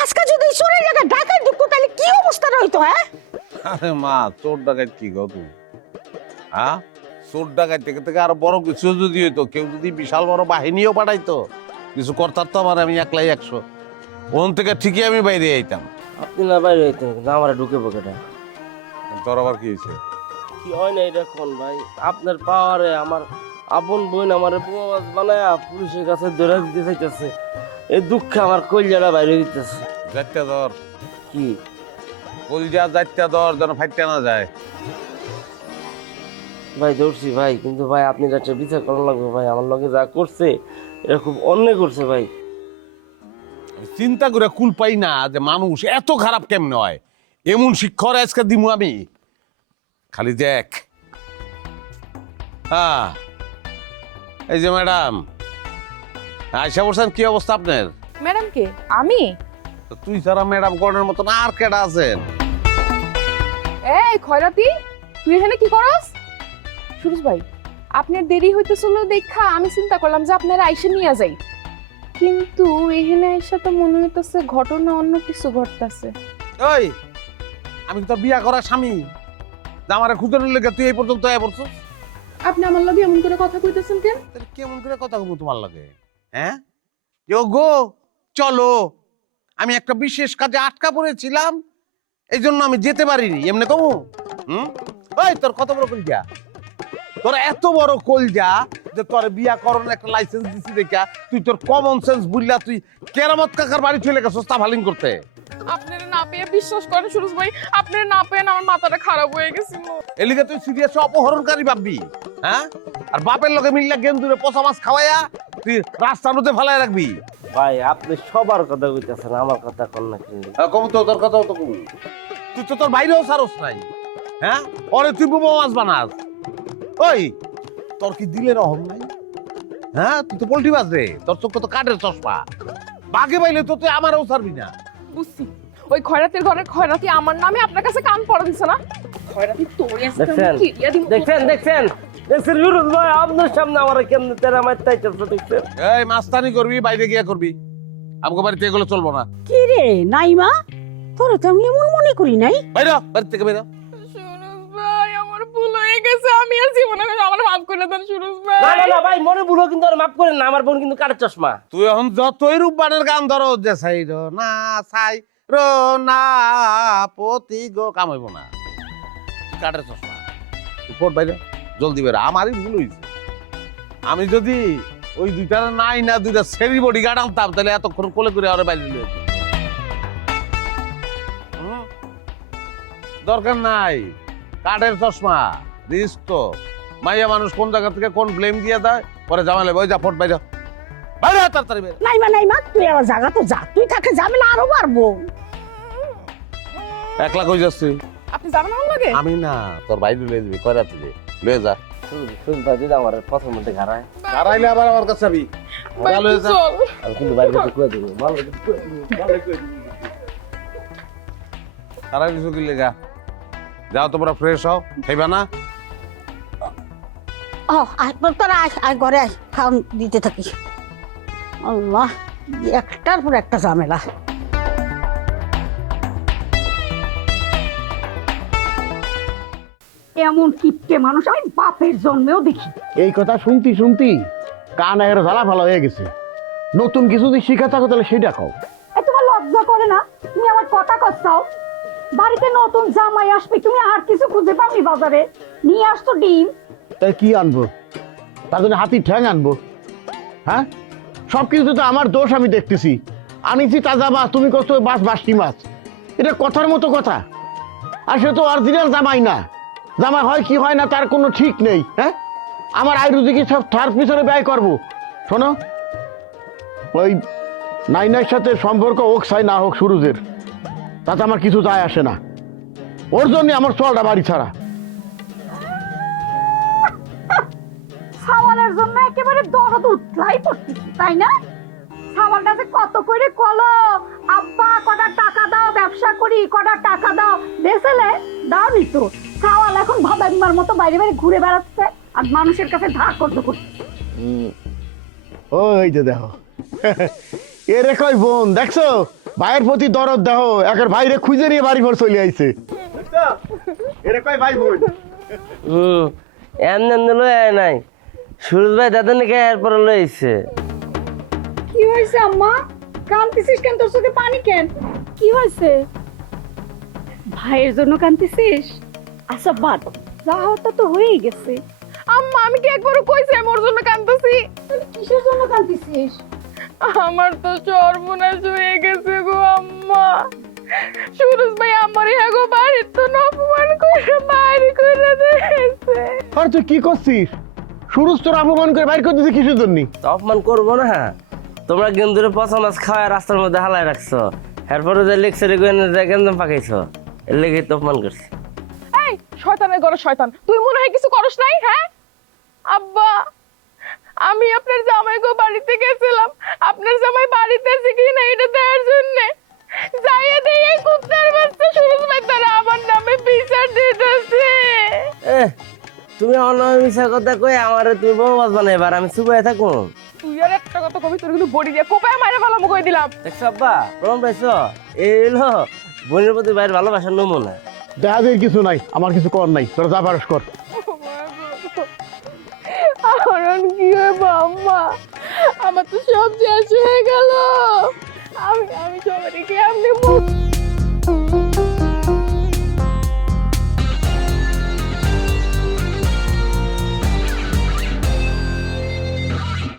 আজকে যদি চোরের জায়গায় ডাকাত ঢুকতো তাহলে কি অবস্থা হইতো? হ্যাঁ আরে মা, চোর ডাকাত কি গো তুই? হ্যাঁ, চোর ডাকাত থেকে থেকে আরো বড় কিছু যদি হইতো, কেউ যদি বিশাল বড় বাহিনীও পাঠাইতো, কিছু করতাম তো আমার, আমি একলাই 100 ওন থেকে ঠিকই আমি বাইরে আইতাম। আপনি না বাইরে হইতেন কিন্তু আমার ঢুকে পকেটে। তোর আবার কি হয়েছে? কি হয় না এটা কোন ভাই? আপনার পাওয়ারে আমার আপন বোন আমার বোমাবাজ বানায়া পুলিশের কাছে ধরে দিতে চাইতেছে। এই দুঃখে আমার কলজাটা বাইরে দিতেছে। যাইতে ধর, কি কলজা যাইতে ধর, যেন ফাইটতে না যায়। ভাই ধরছি ভাই, কিন্তু ভাই আপনি একটা বিচার করা লাগবে ভাই। আমার লগে যা করছে এটা খুব অন্যায় করছে ভাই। চিন্তা করে কুল পাই না যে মানুষ এত খারাপ কেমনে হয়। এমন শিক্ষক আজকে দিমু আমি, খালি দেখ। হ্যাঁ, এই যে ম্যাডাম আয়সা বলছেন, কি অবস্থা আপনার? ম্যাডাম কে? আমি? তো তুই ছাড়া ম্যাডাম গণের মতন আর কেডা আছেন? এই খয়রাতি, তুই এখানে কি করস? সুরজ ভাই, আপনার দেরি হইতেছিল দেখা আমি চিন্তা করলাম যে আপনারা আইসা নিয়ে যাই, কিন্তু এখানে আইসা তো মনে হইতেছে ঘটনা অন্য কিছু ঘটতেছে। ওই, আমি তো বিয়া করা স্বামী, আমারে খুঁজে লেগে তুই এই পর্যন্ত আয় পড়ছিস। আপনি আমার লগে এমন করে কথা কইতেছেন কেন? তাহলে কেমন করে কথা বলবো তোমার লাগে? হ্যাঁ, গো চলো, আমি একটা বিশেষ কাজে আটকা পড়েছিলাম, এই জন্য আমি যেতে পারিনি। এমনি কমু? ওই তোর কত বড় কলজা, তোর এত বড় কলজা যে তোর বিয়া করার একটা লাইসেন্স দিছি দেখা তুই তোর কমন সেন্স বুঝলা তুই কেরামত কাকার বাড়ি চলে গেছিস তাফালিং করতে। আপনারা না পেয়ে, বিশ্বাস করেন সুরজ ভাই, আপনারা না পেয়ে আমার মাথাটা খারাপ হয়ে গেছিল। এলিগে তুই সিরিয়াস অপহরণকারী ভাববি? হ্যাঁ, আর বাপের লগে মিললা গেম দূরে পচা মাছ খাওয়াইয়া তুই রাস্তার মধ্যে ফেলায় রাখবি? ভাই আপনি সবার কথা কইতেছেন, আমার কথা কোন না কিন্তু। কম তো তোর কথা তো কম, তুই তো তোর বাইরেও সারস নাই। হ্যাঁ, ওরে তুই বোমা মাছ বানাস। ওই তোর কি দিলের অহম নাই? হ্যাঁ, তুই তো পোল্ট্রি মাছ রে, তোর চোখ তো কাঠের চশমা, বাঘে পাইলে তো তুই আমারও ছাড়বি না। বুঝছি, ওই খয়রাতের ঘরের খয়রাতি আমার নামে আপনার কাছে কান পড়া দিছে না? খয়রাতি তোর দেখছেন দেখছেন সুরজ ভাই, আপনার সামনে আমার কেমনে তেরা মারতে চাইছে দেখছেন? এই মাস্তানি করবি, বাইরে গিয়া করবি, আমাকে বাড়িতে এগুলো চলবো না। কি রে নাইমা, তোর তো আমি এমন মনে করি নাই। বাইরে বাড়ি থেকে বেরো। সুরজ ভাই, আমার ভুল হয়ে গেছে, আমি আর জীবনে আমার মাফ করে দেন সুরজ না ভাই। না না ভাই, মনে ভুল কিন্তু আর মাফ করেন না। আমার বোন কিন্তু কাঠের চশমা। তুই এখন যতই রূপবানের গান ধরো, যে সাই রো না সাই রো না পতি গো, কাম হইব না। তুই কাঠের চশমা, তুই ফোট বাইরে জলদি বেরো। আমারই ভুল হয়েছে, আমি যদি ওই দুইটা নাই না দুইটা সেরি বডি গার্ড আনতাম তাহলে এতক্ষণ কোলে করে আরে বাইরে নিয়ে যেত। দরকার নাই কাঠের চশমা, রিস্ক তো। মাইয়া মানুষ কোন জায়গা থেকে কোন ব্লেম দিয়ে দেয়, পরে জামালে বই যা ফোট বাইরে বাইরে তাড়াতাড়ি বেরো। নাইমা নাইমা, তুই আমার জায়গা তো যা, তুই থাকে যাবে না আরো পারবো। একলা কই যাচ্ছি? আপনি যাবেন আমার লাগে? আমি না, তোর ভাই লয়ে দিবি, কয়রা তুই লয়ে যা। সুরজ ভাই যদি আমার প্রথম মধ্যে ঘাড়ায়, দাঁড়াইলে আবার আমার কাছে যাবি। ভাই, লয়ে যা। চল। আমি কিন্তু বাইরে থেকে কুয়া দেবো, ভালো কিন্তু কুয়া দেবো, ভালো কুয়া দেবো। তারা কিছু কি লেগা যাও, তোমরা ফ্রেশ হও, খাইবা না? তোরা আয় ঘরে আয়, খাওয়ান দিতে থাকি। আল্লাহ, একটার পর একটা ঝামেলা। এমন কিপটে মানুষ আমি বাপের জন্মেও দেখি। এই কথা শুনতি শুনতি কান এর ঝালা ভালো হয়ে গেছে। নতুন কিছু যদি শিখা থাকো তাহলে সেটা খাও। তোমার লজ্জা করে না? তুমি আমার কথা কচ্ছাও, বাড়িতে নতুন জামাই আসবে, তুমি আর কিছু খুঁজে পাবি বাজারে? নিয়ে আসতো ডিম। তাই কি আনবো? তার জন্য হাতির ঠ্যাং আনবো? হ্যাঁ, সবকিছু তো আমার দোষ আমি দেখতেছি। আনিছি তাজা মাছ, তুমি কষ্ট মাছ বাসটি মাছ, এটা কথার মতো কথা? আর সে তো অরিজিনাল জামাই না, জামাই হয় কি হয় না তার কোনো ঠিক নেই। হ্যাঁ, আমার আয় রুজি কি সব তার পিছনে ব্যয় করবো? শোনো, ওই নাইনার সাথে সম্পর্ক হোক চাই না হোক সুরজের, তাতে আমার কিছু যায় আসে না। ওর জন্য আমার চলটা বাড়ি ছাড়া। সাওয়ালের জন্য একেবারে দরদ উতলাই পড়তেছি, তাই না? সাওয়াল কাছে কত করে কলো, আব্বা কটা টাকা দাও, ব্যবসা করি, কটা টাকা দাও, বেসেলে দাও নিত। সাওয়াল এখন ভাবাইমার মতো বাইরে বাইরে ঘুরে বেড়াচ্ছে আর মানুষের কাছে ধার করতে করছে। ওই যে দেখো, এরে কই বোন দেখছো, ভাইয়ের প্রতি দরদ দেহ একের ভাইরে খুঁজে নিয়ে বাড়ি ঘর চলে আইছে। এমনি লই আয় নাই, সুরজ ভাই দাদা নাকি এরপরে লইছে। কি হয়েছে আম্মা? কাঁদতেছিস কেন? তোর চোখে পানি কেন? কি হয়েছে? ভাইয়ের জন্য কাঁদতেছিস? আচ্ছা বাদ, যা হওয়ার তো হয়েই গেছে। আম্মা আমি কি একবারও কইছি আমি ওর জন্য কাঁদতেছি? তাহলে কিসের জন্য কাঁদতেছিস? আমার তো সর্বনাশ হয়ে গেছে গো আম্মা। সুরজ ভাই আমার গো বাড়ির তো অপমান করে বাইরে করে দিয়েছে। আর তুই কি করছিস? সুরজ তোর অপমান করে বাইর করে দিতে কিসের জন্য? তো অপমান করবো না? তোমরা গেন্দুরে পচা মাছ খাওয়ায় রাস্তার মধ্যে হালায় রাখছো, এরপরে যে লেকচারে গেন্দম পাকাইছো, এর লেগে তো অপমান করছি। এই শয়তানের ঘরে শয়তান, তুই মনে হয় কিছু করস নাই? হ্যাঁ আব্বা, আমি আপনার জামাই গো বাড়িতে গেছিলাম, আপনার জামাই বাড়িতে আছে কি না এটা দেখার জন্য। যাইয়ে দেই এই কুত্তার বাচ্চা সুরজ ভাই তারা আমার নামে বিচার দিতেছে। তুমি অনয় মিশা কথা কই আমারে তুমি বউবাজ বানাইবার, আমি চুপ হয়ে থাকুন? তুই আর একটা কথা কবি, তোর কিন্তু বডি দিয়ে কোপায় মারে ভালো কই দিলাম। দেখছো আব্বা, প্রমাণ পাইছো? এই হলো বোনের প্রতি ভাইয়ের ভালোবাসার নমুনা। দেখা যায় কিছু নাই, আমার কিছু কর নাই, তোরা যা পারস কর। আমার কি হইব আম্মা? আমার তো সব শেষ হয়ে গেল। আমি সবারই